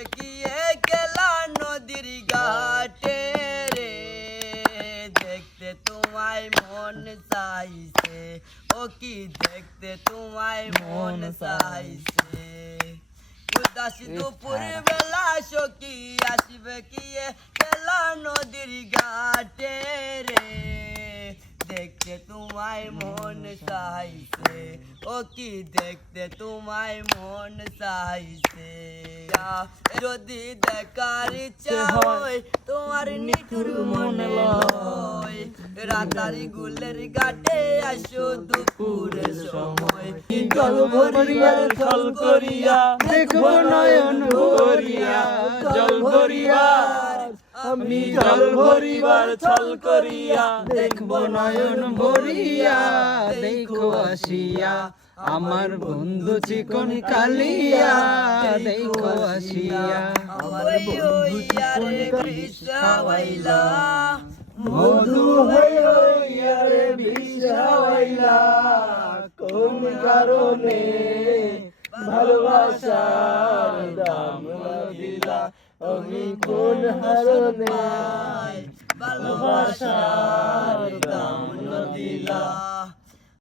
কি একলা নদীর ঘাটে রে দেখতে তোমায় মন চাইছে ও কি দেখতে তোমায় মন চাইছে উদাসী দুপুর বেলা সখী আসবে কি একলা নদীর ঘাটে রে দেখতে তোমায় মন চাইছে ও কি দেখতে তোমায় মন চাইছে যদি দেখার ইচ্ছা হয় তোমার নিঠুর মনে লয় রাতারি গুলের ঘাটে আসো দুপুরের সময় জল ভরিয়া জল করিয়া দেখব নয়ন ভরিয়া জল ভরিয়া আমি জল ভরিবার ছল করিয়া দেখব নয়ন ভরিয়া দেখো আসিয়া আমার বন্ধু চিকন কালিয়া দেখো আসিয়া। আমার বন্ধু কৃষ্ণাওয়াইলা মধু হইয়া রে কোন কারণে ভালোবাসার দাম দিলা? আমি কোন হারণে ভালোবাসার দাম দিলা?